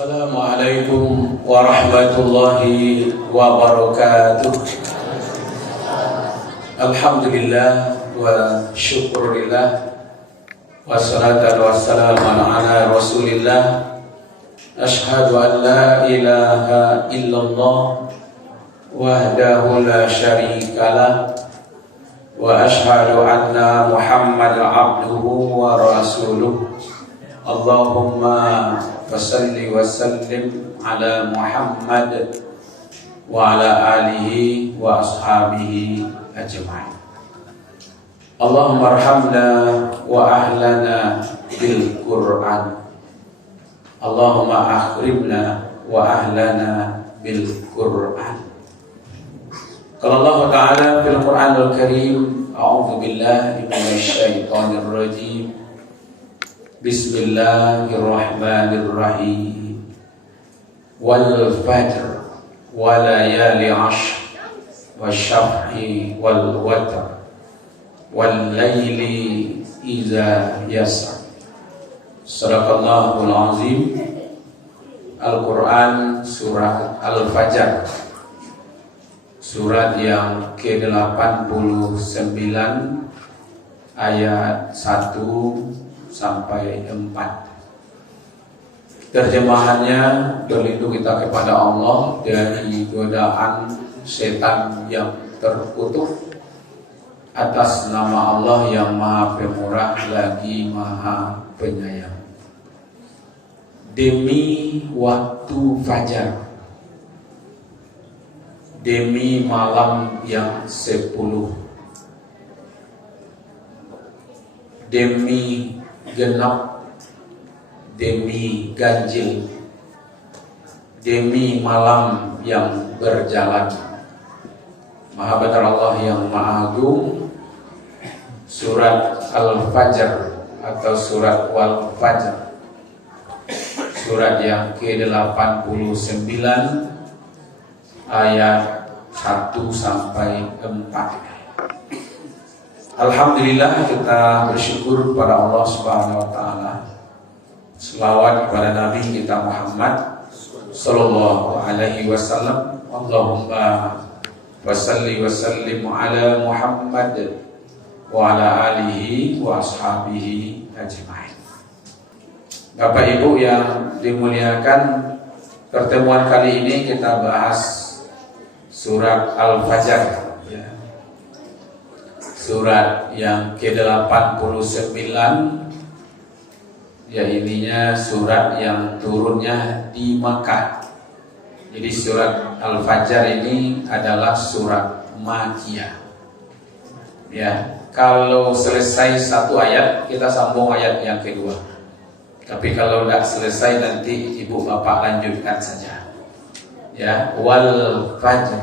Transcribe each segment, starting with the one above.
Assalamualaikum warahmatullahi wabarakatuh. Alhamdulillah wa syukurillah, wassalatu wassalamu ala rasulillah. Ashhadu an la ilaha illallah wahdahu la syarikalah, wa ashhadu anna Muhammadan abduhu wa rasuluh. Allahumma fasalli wa sallim ala Muhammad wa ala alihi wa ashabihi ajma'in. Allahumma arhamna wa ahlana bil Qur'an. Allahumma akhrimna wa ahlana bil Qur'an. Qala Allah Ta'ala fil Qur'anil Karim, a'udzu billahi minasy syaithanir rajim. Bismillahirrahmanirrahim. Wal fajr wa layali 'ashr wasyaf'i wal watr wal laili idza yasr. Shadaqallahul azim. Al-Quran surat Al-Fajr, surat yang ke-89 ayat 1 sampai 4. Terjemahannya, berlindung kita kepada Allah dari godaan setan yang terkutuk atas nama Allah yang Maha Pemurah lagi Maha Penyayang. Demi waktu fajar, demi malam yang 10, demi genap, demi ganjil, demi malam yang berjalan. Maha benar Allah yang Maha Agung. Surat Al-Fajr atau surat Wal Fajr, surat yang ke-89 ayat 1 sampai 4. Alhamdulillah, kita bersyukur kepada Allah Subhanahu wa taala. Selawat kepada Nabi kita Muhammad sallallahu alaihi wasallam. Allahumma wassalli wa sallim ala Muhammad wa ala alihi wa ashabihi ajma'in. Bapak Ibu yang dimuliakan, pertemuan kali ini kita bahas surat Al-Fajr, surat yang ke-89, ya ininya surat yang turunnya di Makkah. Jadi surat Al-Fajr ini adalah surat Makkiyah. Ya, kalau selesai satu ayat kita sambung ayat yang kedua. Tapi kalau tidak selesai nanti ibu bapak lanjutkan saja. Ya, wal fajr,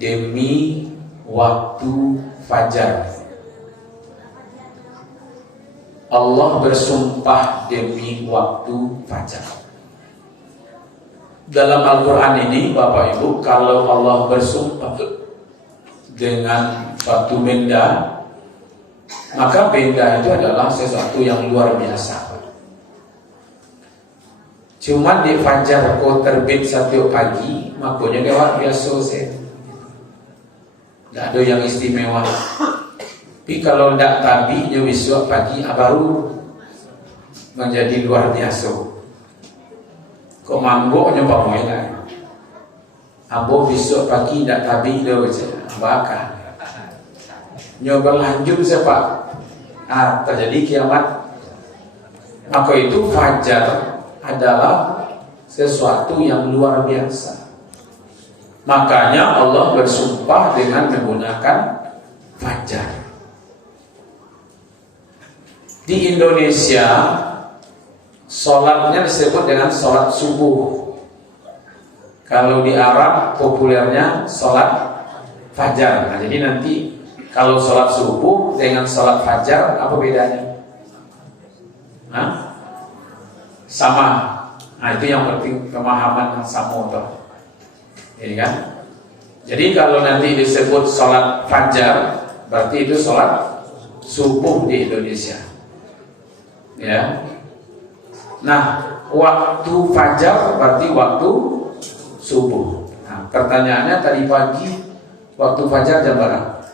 demi waktu fajar. Allah bersumpah demi waktu fajar. Dalam Al-Quran ini Bapak Ibu, kalau Allah bersumpah dengan suatu benda, maka benda itu adalah sesuatu yang luar biasa. Cuma di fajar kau terbit setiap pagi, makanya luar biasa sih. Tidak ada yang istimewa. Tapi kalau tidak tabinya besok pagi baru menjadi luar biasa. Kok manggo nyoba mulai. Ambo besok pagi tidak tabi dah bakal. Nyoba lanjut siapa? Terjadi kiamat. Maka itu fajar adalah sesuatu yang luar biasa. Makanya Allah bersumpah dengan menggunakan fajar. Di Indonesia sholatnya disebut dengan sholat subuh. Kalau di Arab populernya sholat fajar. Nah, jadi nanti kalau sholat subuh dengan sholat fajar apa bedanya? Sama. Nah, itu yang penting, pemahaman yang sama toh. Ini kan? Jadi kalau nanti disebut sholat fajar, berarti itu sholat subuh di Indonesia. Ya. Nah, waktu fajar berarti waktu subuh. Nah, pertanyaannya tadi pagi waktu fajar jam berapa?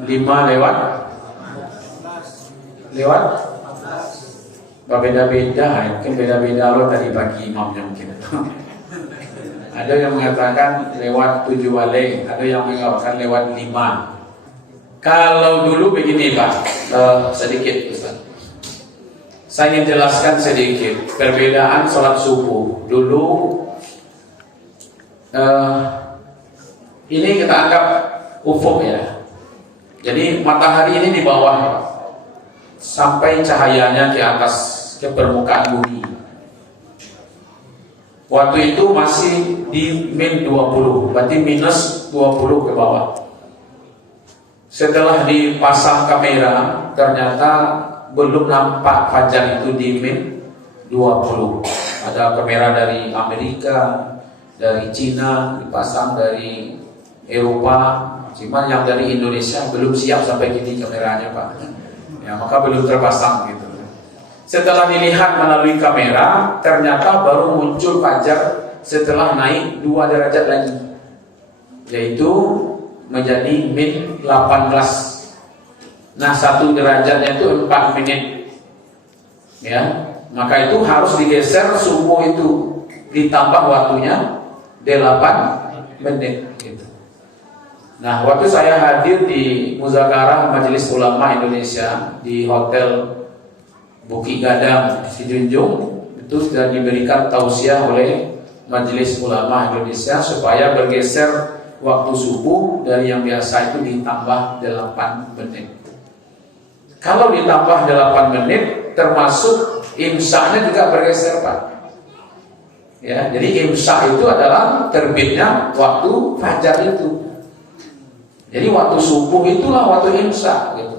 5 lewat beda-beda, mungkin beda-beda loh tadi pagi imamnya mungkin. Ada yang mengatakan lewat 7 wale, ada yang mengatakan lewat 5. Kalau dulu begini Pak, sedikit Ustaz, saya ingin jelaskan sedikit perbedaan sholat subuh. Dulu ini kita anggap ufuk ya. Jadi matahari ini di bawah sampai cahayanya ke atas, ke permukaan bumi. Waktu itu masih di min 20, berarti minus 20 ke bawah. Setelah dipasang kamera, ternyata belum nampak fajar itu di min 20. Ada kamera dari Amerika, dari Cina, dipasang dari Eropa. Cuman yang dari Indonesia belum siap sampai gini kameranya Pak. Ya, maka belum terpasang gitu. Setelah dilihat melalui kamera, ternyata baru muncul fajar setelah naik 2 derajat lagi, yaitu menjadi min 18. Nah, 1 derajatnya itu 4 menit. Ya, maka itu harus digeser subuh itu ditambah waktunya 8 menit gitu. Nah, waktu saya hadir di Muzakarah Majelis Ulama Indonesia di Hotel Bukit Gadang di Junjung, itu sudah diberikan tausiah oleh Majelis Ulama Indonesia supaya bergeser waktu subuh dari yang biasa itu ditambah 8 menit. Kalau ditambah 8 menit termasuk imsaknya juga bergeser Pak. Ya, jadi imsak itu adalah terbitnya waktu fajar itu. Jadi waktu subuh itulah waktu imsak gitu.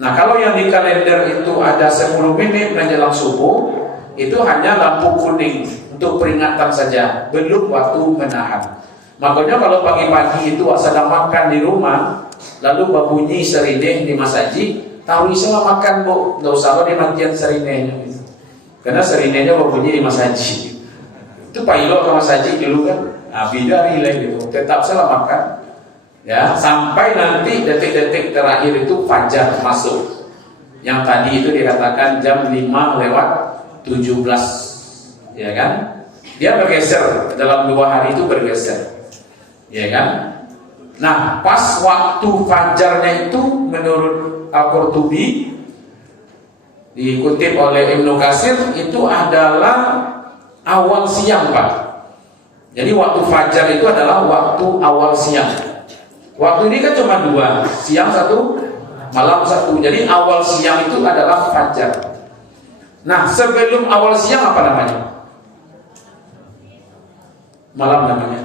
Nah, kalau yang di kalender itu ada 10 menit menjelang subuh, itu hanya lampu kuning untuk peringatan saja, belum waktu menahan. Makanya kalau pagi-pagi itu sedang makan di rumah, lalu berbunyi serineh di masjid, tahu istilah makan Bu, nggak usah lo dimatikan serinehnya, karena serinehnya berbunyi di masjid. Itu Pak Ilo ke masjid dulu kan, nah, beda relay gitu, tetap salah makan, ya sampai nanti detik-detik terakhir itu fajar masuk. Yang tadi itu dikatakan jam 5 lewat 17, ya kan? Dia bergeser dalam 2 hari itu bergeser. Ya kan? Nah, pas waktu fajarnya itu menurut Al-Qurtubi dikutip oleh Ibnu Katsir itu adalah awal siang Pak. Jadi waktu fajar itu adalah waktu awal siang. Waktu ini kan cuma 2, siang 1, malam 1. Jadi awal siang itu adalah fajar. Nah, sebelum awal siang apa namanya? Malam namanya.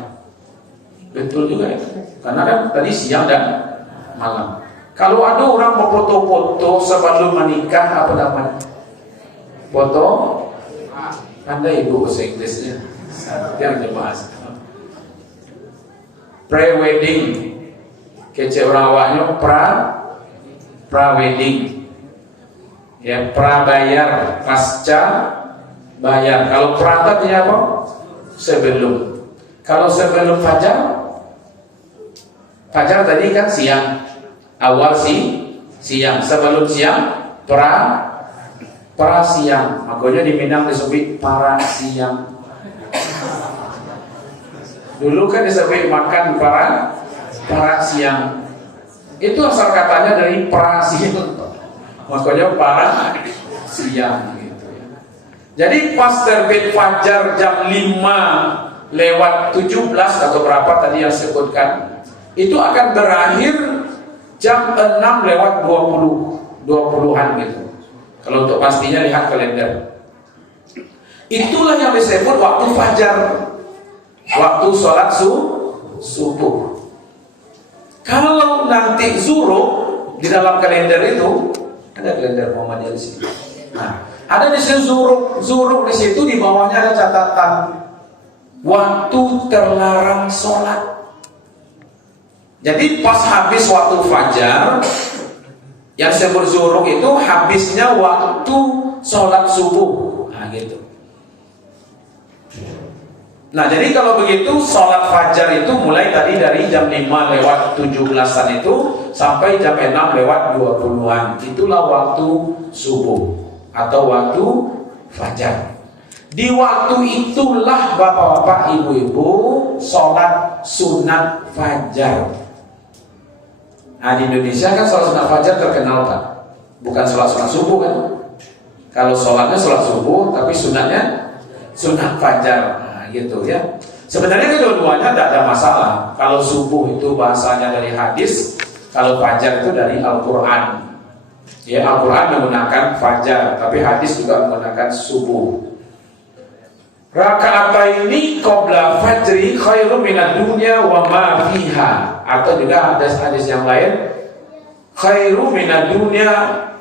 Betul juga ya. Karena kan tadi siang dan malam. Kalau ada orang mau foto-foto sebelum menikah, apa namanya? Foto? Anda ibu bahasa Inggrisnya. Yang dibahas. Pre-wedding. Kece orang awaknya pra-wedding. Ya, pra-bayar, pasca bayar. Kalau pra tadi apa? Sebelum. Kalau sebelum fajar tadi kan siang, awal siang, sebelum siang pra siang. Makanya di Minang disebut para siang. Dulu kan disebut makan para siang. Itu asal katanya dari pra siang. Makanya para siang gitu ya. Jadi pas terbit fajar jam 5 lewat 17 atau berapa tadi yang sebutkan, itu akan berakhir jam 6 lewat 20-an gitu. Kalau untuk pastinya lihat kalender. Itulah yang disebut waktu fajar, waktu sholat subuh. Kalau nanti zuhur di dalam kalender itu ada kalender Muhammadiyah di sini. Nah, ada di sini zuhur di situ, di bawahnya ada catatan waktu terlarang sholat. Jadi pas habis waktu fajar, yang sebut zuhur itu habisnya waktu sholat subuh. Nah gitu. Nah jadi kalau begitu sholat fajar itu mulai tadi dari jam 5 lewat 17-an itu sampai jam 6 lewat 20-an. Itulah waktu subuh atau waktu fajar. Di waktu itulah bapak-bapak, ibu-ibu sholat sunat fajar. Nah di Indonesia kan sholat sunat fajar terkenal Pak, bukan sholat sunat subuh kan. Kalau sholatnya sholat subuh, tapi sunatnya sunat fajar. Nah gitu ya. Sebenarnya kedua-duanya tidak ada masalah. Kalau subuh itu bahasanya dari hadis, kalau fajar itu dari Al-Quran. Ya Al-Quran menggunakan fajar, tapi hadis juga menggunakan subuh. Raka'at ini qabla fajri khairu minad dunya wa ma fiha. Atau juga ada hadis yang lain, khairu minad dunya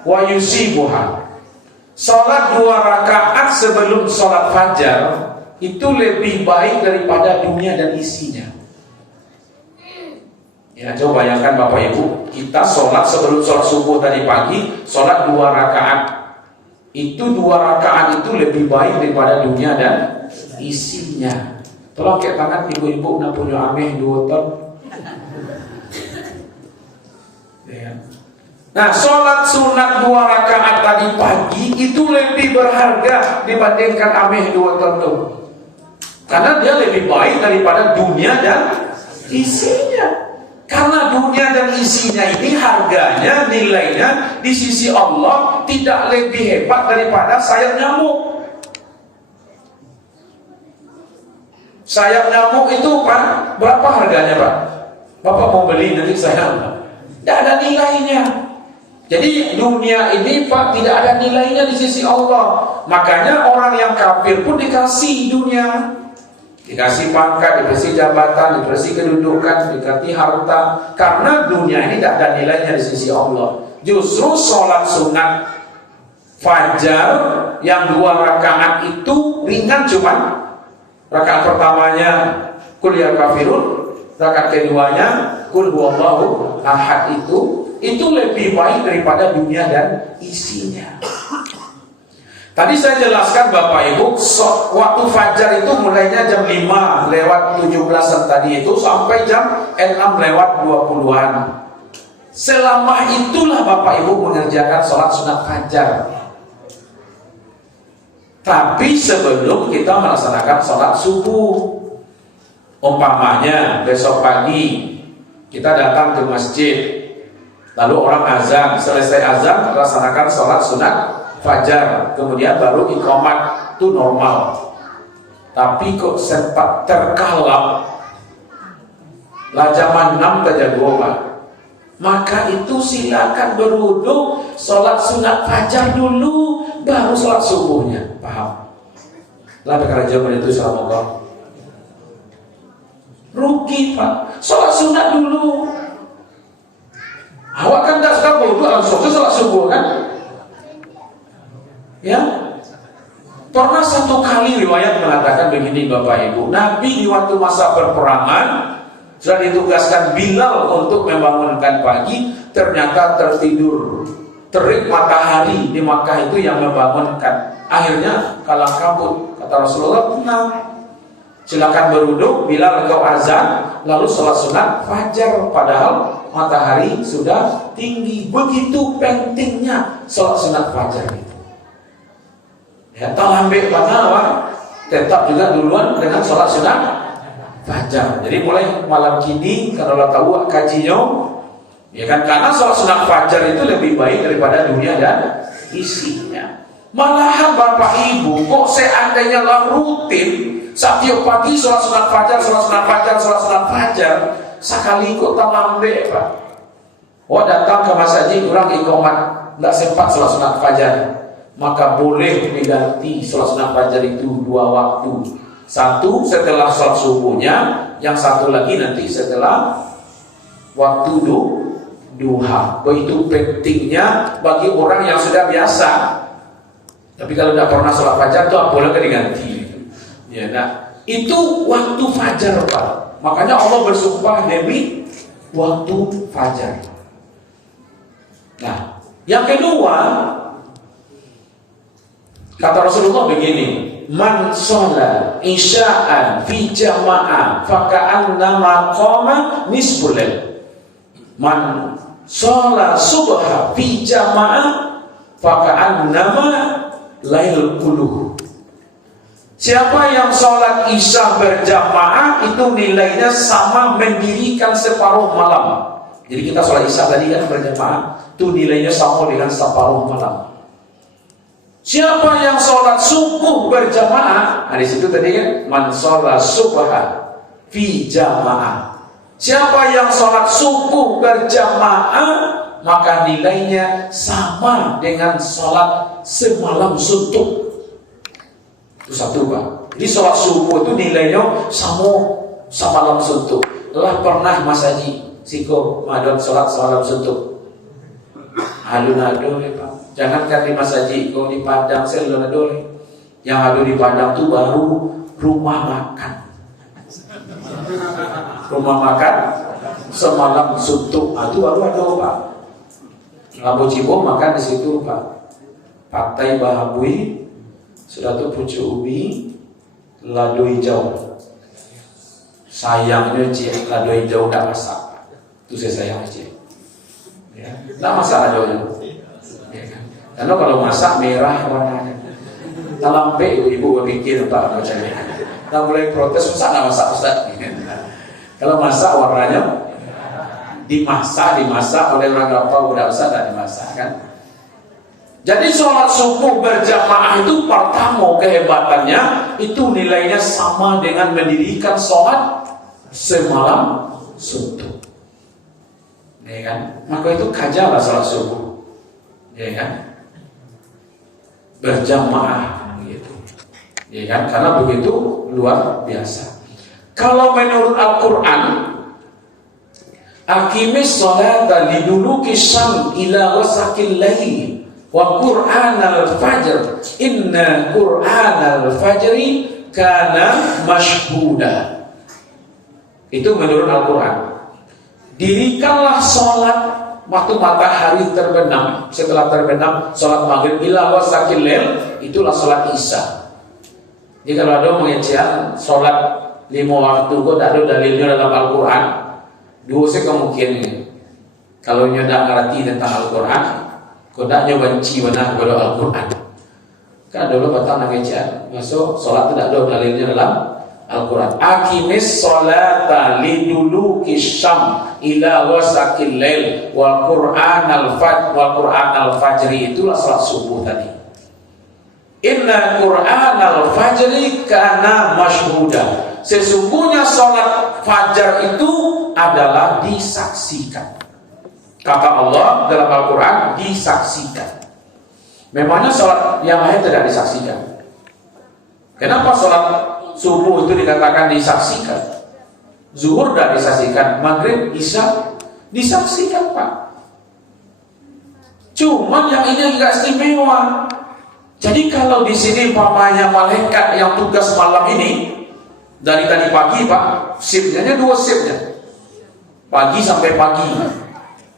wa yusibuha. Salat 2 rakaat sebelum salat fajar itu lebih baik daripada dunia dan isinya. Ya coba bayangkan Bapak Ibu, kita sholat sebelum sholat subuh tadi pagi, sholat 2 rakaat. Itu 2 rakaat itu lebih baik daripada dunia dan isinya. Tolong kayak tangan ibu-ibu nak punya ameh 2 ton. Ya. Nah, sholat sunat 2 rakaat tadi pagi itu lebih berharga dibandingkan ameh 2 ton tuh. Karena dia lebih baik daripada dunia dan isinya. Karena dunia dan isinya ini harganya, nilainya di sisi Allah tidak lebih hebat daripada sayap nyamuk. Sayap nyamuk itu Pak, berapa harganya Pak? Bapak mau beli nanti saya tidak ada nilainya. Jadi dunia ini Pak tidak ada nilainya di sisi Allah. Makanya orang yang kafir pun dikasih dunia, dikasih pangkat, dikasih jabatan, dikasih kedudukan, dikasih harta. Karena dunia ini tidak ada nilainya di sisi Allah. Justru sholat sunat fajar yang 2 rakaat itu ringan, cuman rakaat pertamanya Qul ya kafirun, rakaat keduanya Qul huwallahu ahad, itu lebih baik daripada dunia dan isinya. Tadi saya jelaskan Bapak Ibu, waktu fajar itu mulainya jam 5 lewat 17-an tadi itu sampai jam 6 lewat 20-an. Selama itulah Bapak Ibu mengerjakan sholat sunat fajar. Tapi sebelum kita melaksanakan sholat subuh, umpamanya besok pagi kita datang ke masjid, lalu orang azan, selesai azan melaksanakan sholat sunat fajar, kemudian baru iqamat, itu normal. Tapi kok sempat terkalap lah zaman 6 terjagoan, maka itu silakan berwudu, sholat sunat fajar dulu, baru sholat subuhnya. Paham? Lah perkara jawaban itu selama rugi Pak, sholat sunat dulu. Awak kan tidak suka berwudu langsung ke sholat subuh kan? Ya, pernah satu kali riwayat mengatakan begini Bapak Ibu, Nabi di waktu masa perperangan sudah ditugaskan Bilal untuk membangunkan pagi, ternyata tertidur, terik matahari di Makkah itu yang membangunkan. Akhirnya kalang kabut. Kata Rasulullah, tenang, silakan berwudu, Bilal engkau azan, lalu sholat sunat fajar, padahal matahari sudah tinggi. Begitu pentingnya sholat sunat fajar itu. Ya, talambe bagaimana, tetap juga duluan dengan sholat sunat fajar. Jadi mulai malam kini kalau tahu kajinya, ya kan, karena sholat sunat fajar itu lebih baik daripada dunia dan isinya. Malahan Bapak Ibu kok seandainya lah rutin setiap pagi sholat sunat fajar, sholat sunat fajar, sholat sunat fajar, sekali kok talambe Pak. Oh datang ke masjid kurang iqamat, tidak sempat sholat sunat fajar, maka boleh diganti sholat sunat fajar itu 2 waktu. Satu setelah sholat subuhnya, yang satu lagi nanti setelah waktu duha. Begitu pentingnya bagi orang yang sudah biasa. Tapi kalau tidak pernah sholat fajar itu boleh diganti. Ya, nah itu waktu fajar Pak. Makanya Allah bersumpah demi waktu fajar. Nah, yang kedua, Kata Rasulullah begini, man sholat isya'an fi jama'ah faka'annama qama nisful lail. Man sholat subha fi jama'ah faka'annama lail kuluh. Siapa yang sholat isya berjamaah itu nilainya sama mendirikan separuh malam. Jadi kita sholat isya tadi kan berjamaah, itu nilainya sama dengan separuh malam. Siapa yang sholat subuh berjamaah, di situ tadi kan man sholat subha fi jamaah. Siapa yang sholat subuh berjamaah, maka nilainya sama dengan sholat semalam suntuk. Itu satu, Pak. Jadi sholat subuh itu nilainya sama semalam suntuk. Lah pernah Mas Haji siko madon sholat semalam suntuk? Alun-alun ya Pak. Jangankan di Mas Haji, kalau di Padang saya alun-alun. Yang ada di Padang itu baru rumah makan. Rumah makan semalam suntuk. Itu baru ada Pak. Lampu Cibom makan di situ Pak. Patai bahabui, sudah tuh pucuk ubi, lado hijau. Sayangnya Cik, lado hijau tidak masak. Itu saya sayang Cik. Ya, tidak masak ladonya. Ya, kan? Karena kalau masak merah warnanya. Talampe ibu berpikir Pak macamnya. Kita mulai protes Ustaz Ustaz. Kalau masak warnanya dimasak oleh orang apa udah Ustaz tidak dimasak kan. Jadi sholat subuh berjamaah itu pertama kehebatannya itu nilainya sama dengan mendirikan sholat semalam suntuk. Ya kan? Maka itu kajalah sholat subuh. Ya kan? Berjamaah gitu. Ya kan? Karena begitu luar biasa. Kalau menurut Al-Qur'an, aqimis sholata liduluki syam ila ghasaqil lail wa qur'anal fajr inna qur'anal fajri kana mashhuda. Itu menurut Al-Qur'an. Dirikanlah sholat waktu matahari terbenam. Setelah terbenam sholat maghrib ila ghasaqil lail, itulah sholat isya. Jadi kalau ada mengejar sholat 5 waktu kok tak ada dalilnya dalam Al-Quran, dua kemungkinan. Kalau nyodak ngerti tentang Al-Quran, kau tak benci benar kepada Al-Quran. Kan dulu batang mengejar, masuk sholat tidak ada dalilnya dalam Al-Quran. Aqimis sholata liduluki syam ila ghasaqil lail wal qur'anal fajri, itulah salat subuh tadi. Inna qur'anal fajri kana mashhuda. Sesungguhnya salat fajar itu adalah disaksikan. Kata Allah dalam Al-Quran, disaksikan. Memangnya salat yang lain tidak disaksikan? Kenapa salat subuh itu dikatakan disaksikan? Zuhur tidak disaksikan, maghrib, isya disaksikan Pak. Cuman yang ini agak istimewa. Jadi kalau di sini pamannya malaikat yang tugas malam ini dari tadi pagi Pak, shiftnya 2 shiftnya, pagi sampai pagi.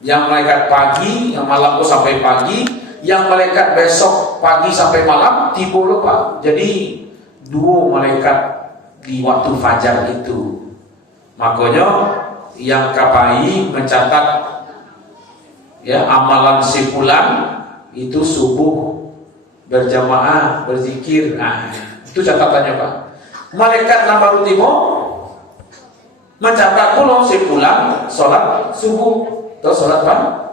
Yang malaikat pagi, yang malam itu sampai pagi, yang malaikat besok pagi sampai malam tiba Pak. Jadi 2 malaikat di waktu fajar itu. Makanya yang KPI mencatat ya amalan sebulan itu subuh berjamaah berzikir. Nah, itu catatannya Pak. Malaikat Nabaru Timo mencatat pula sebulan sholat subuh atau sholat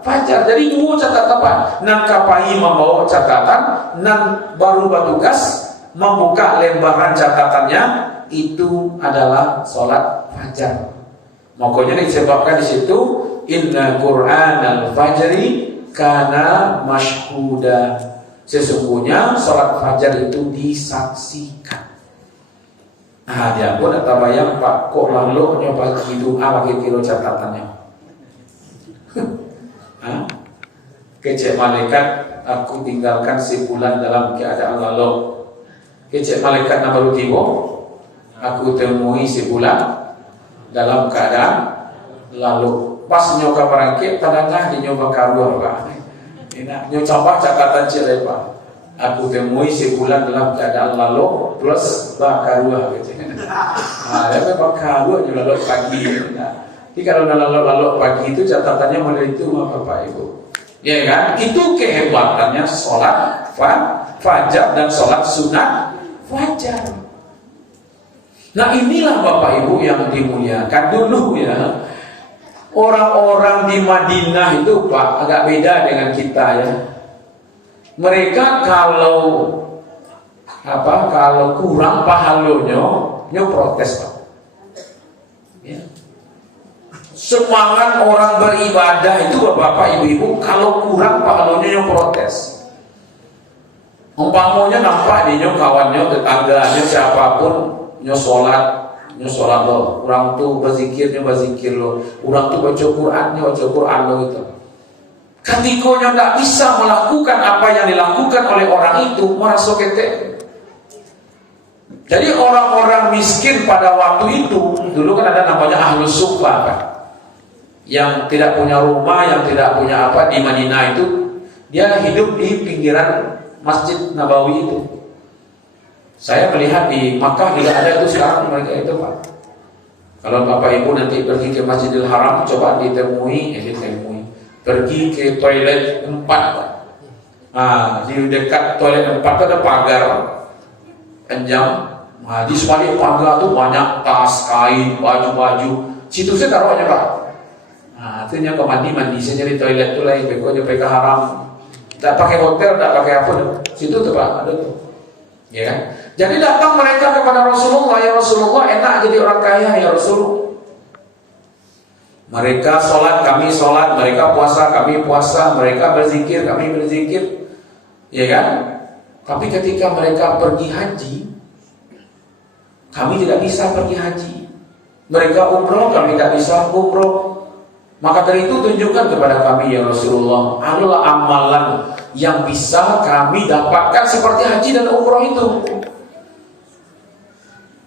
fajar. Jadi 2 catatan Pak. Nan KPI membawa catatan, nan baru bertugas membuka lembaran catatannya itu adalah sholat fajar. Makanya disebabkan di situ inna qur'anal fajri kana mashhuda. Sesungguhnya sholat fajar itu disaksikan. Nah, dia pun tak bayang Pak, kok lalu nyoba gitu pakai kilo catatannya. Kecek malaikat, aku tinggalkan sebulan dalam keadaan lalu. Kecek malaikat Nabaru Timo, aku temui sebulan dalam keadaan lalu. Pas nyoba perangkit, tadanglah di nyoba karuah Pak. Nyoba catatan cilai Pak. aku temui sebulan dalam keadaan lalu plus bakarua gitu. Nah, tapi bakarua juga lalu pagi. Nah, jadi kalau lalu pagi itu catatannya mulai itu Bapak Ibu. Ya kan? Itu kehebatannya sholat fajar dan sholat sunat fajar. Nah inilah Bapak Ibu yang dimuliakan dulu ya. Orang-orang di Madinah itu Pak agak beda dengan kita ya. Mereka kalau kurang pahalanya, protes Pak. Ya. Semangat orang beribadah itu Bapak Ibu kalau kurang pahalanya protes. Umpamanya nampak dia kawannya, tetangganya, siapapun sholat lo, orang tuh berzikir lo, orang tuh baca Quran lo itu. Ketikanya tidak bisa melakukan apa yang dilakukan oleh orang itu, merasa ketek. Jadi orang-orang miskin pada waktu itu, dulu kan ada namanya ahlus sufa kan, yang tidak punya rumah, yang tidak punya apa di Madinah itu, dia hidup di pinggiran Masjid Nabawi itu. Saya melihat di Makkah tidak ada itu sekarang mereka itu Pak. Kalau Bapak Ibu nanti pergi ke Masjidil Haram, coba ditemui. Pergi ke toilet 4 Pak. Nah, di dekat toilet 4 itu ada pagar panjang. Nah, di sebalik pagar itu banyak tas, kain, baju-baju. Situ saya taruhnya Pak. Nah, itu ke mandi. Saya jadi toilet itu lah, pokoknya ke haram. Tak pakai hotel, tak pakai apa. Situ tuh Pak, ada tuh. Ya kan? Jadi datang mereka kepada Rasulullah, ya Rasulullah, enak jadi orang kaya ya Rasulullah. Mereka sholat, kami sholat, mereka puasa, kami puasa, mereka berzikir, kami berzikir, ya kan? Tapi ketika mereka pergi haji, kami tidak bisa pergi haji. Mereka umroh, kami tidak bisa umroh. Maka dari itu tunjukkan kepada kami ya Rasulullah, adalah amalan yang bisa kami dapatkan seperti haji dan umroh itu.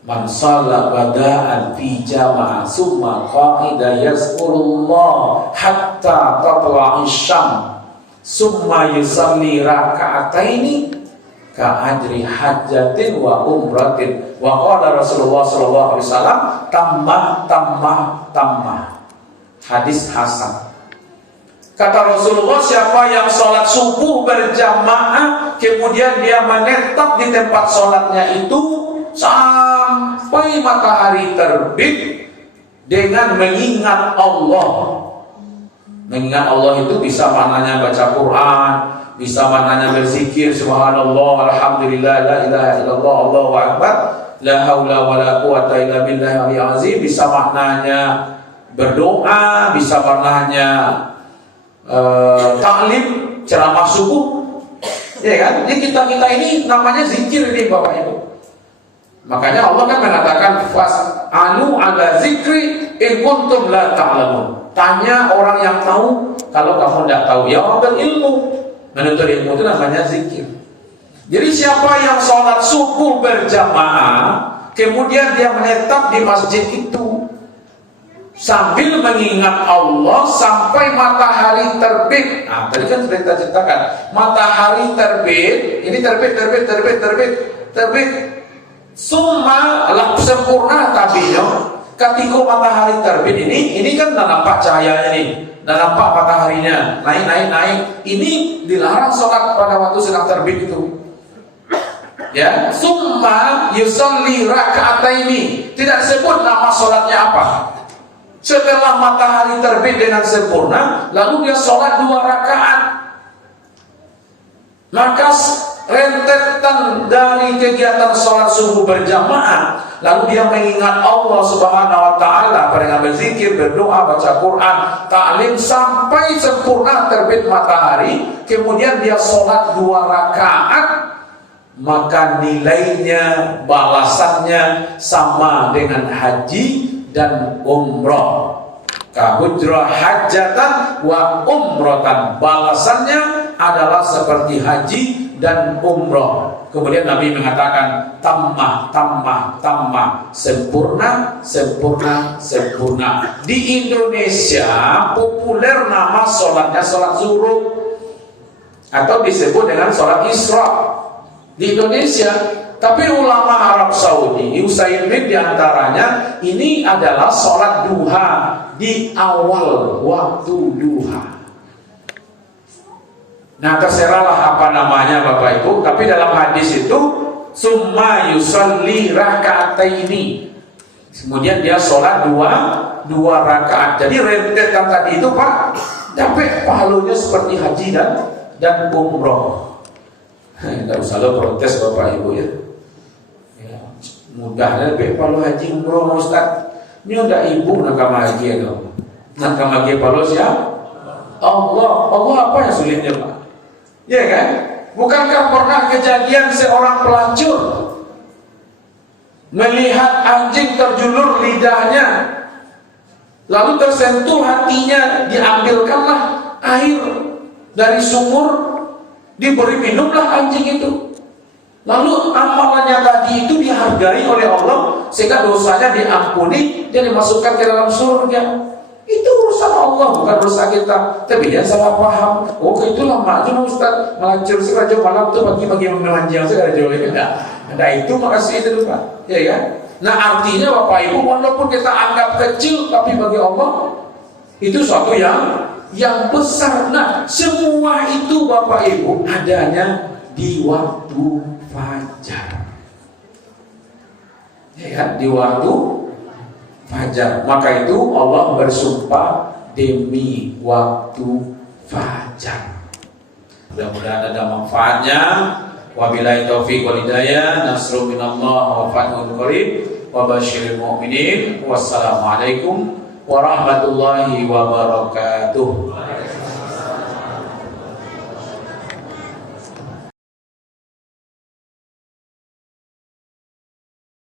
Man shalla bada'an fi jama'ah summa qa'ida yazkurullah hatta tatla'i syam summa yusalli raka'ataini ka'ajri hajjatin wa umratin wa qala Rasulullah sallallahu alaihi wasallam tammah. Hadis hasan. Kata Rasulullah, siapa yang sholat subuh berjamaah kemudian dia menetap di tempat sholatnya itu sampai matahari terbit dengan mengingat Allah. Mengingat Allah itu bisa maknanya baca Quran, bisa maknanya berzikir subhanallah, alhamdulillah, la ilaha illallah, Allahu akbar, la haula wala quwata illa billahil azim, bisa maknanya berdoa, bisa maknanya taklim, ceramah subuh, ya kan? Jadi kita ini namanya zikir ini Bapak Ibu. Makanya Allah kan mengatakan fas'alu ala zikri in kuntum la ta'lamun. Tanya orang yang tahu kalau kamu tidak tahu. Ya berilmu. Menuntut ilmu itu namanya zikir. Jadi siapa yang sholat subuh berjamaah kemudian dia menetap di masjid itu sambil mengingat Allah sampai matahari terbit. Nah, tadi kan sudah kita ceritakan matahari terbit. Ini terbit. Summa sempurna tabinya. Ketika matahari terbit ini kan dah nampak cahayanya ini, dah nampak mataharinya naik. Ini dilarang sholat pada waktu sedang terbit itu. Ya, summa yusalli raka'ataini. Tidak disebut nama sholatnya apa. Setelah matahari terbit dengan sempurna, lalu dia sholat 2 rakaat. Maka rentetan dari kegiatan sholat subuh berjamaah, lalu dia mengingat Allah Subhanahu wa Ta'ala dengan berzikir, berdoa, baca Quran, taklim sampai sempurna terbit matahari. Kemudian dia sholat 2 rakaat, maka nilainya, balasannya sama dengan haji dan umrah. Kahujrah hajatan wa umrotan, balasannya adalah seperti haji dan umrah. Kemudian Nabi mengatakan tammah, sempurna. Di Indonesia populer nama sholatnya sholat zuhur atau disebut dengan sholat isra. di Indonesia. Tapi ulama Arab Saudi, Utsaimin diantaranya, ini adalah sholat duha di awal waktu duha. Nah, terserahlah apa namanya Bapak Ibu, tapi dalam hadis itu summa yusalli raka'ataini. Kemudian dia sholat dua rakaat. Jadi rentetan tadi itu Pak, sampai pahalanya seperti haji dan umroh. Tidak usah lo protes Bapak Ibu ya. Mudahnya lebih pahala haji umroh Ustaz. Ini udah ibu nakama haji ya dong. Nakama haji pahala siapa? Allah apa yang sulitnya Pak? Ya kan? Bukankah pernah kejadian seorang pelacur melihat anjing terjulur lidahnya, lalu tersentuh hatinya, diambilkanlah air dari sumur, diberi minumlah anjing itu. Lalu amalannya tadi itu dihargai oleh Allah sehingga dosanya diampuni dan dimasukkan ke dalam surga. Itu urusan Allah, bukan urusan kita. Tapi dia salah paham. Oh, itulah makna Ustaz melacur si raja malam itu bagi-bagi memanjang segala jauh ini. Nah, itu makasih itu Pak. Ya kan? Nah, artinya Bapak Ibu, walaupun kita anggap kecil, tapi bagi Allah itu suatu yang besar. Nah, semua itu Bapak Ibu adanya di waktu fajar. Ya kan? Di waktu fajar. Maka itu Allah bersumpah demi waktu fajar. Mudah-mudahan ada manfaatnya. Wabillahi taufiq wal hidayah. Nasrun minallah wa fathun qarib. Wa basyiril mu'minin. Wassalamualaikum warahmatullahi wabarakatuh.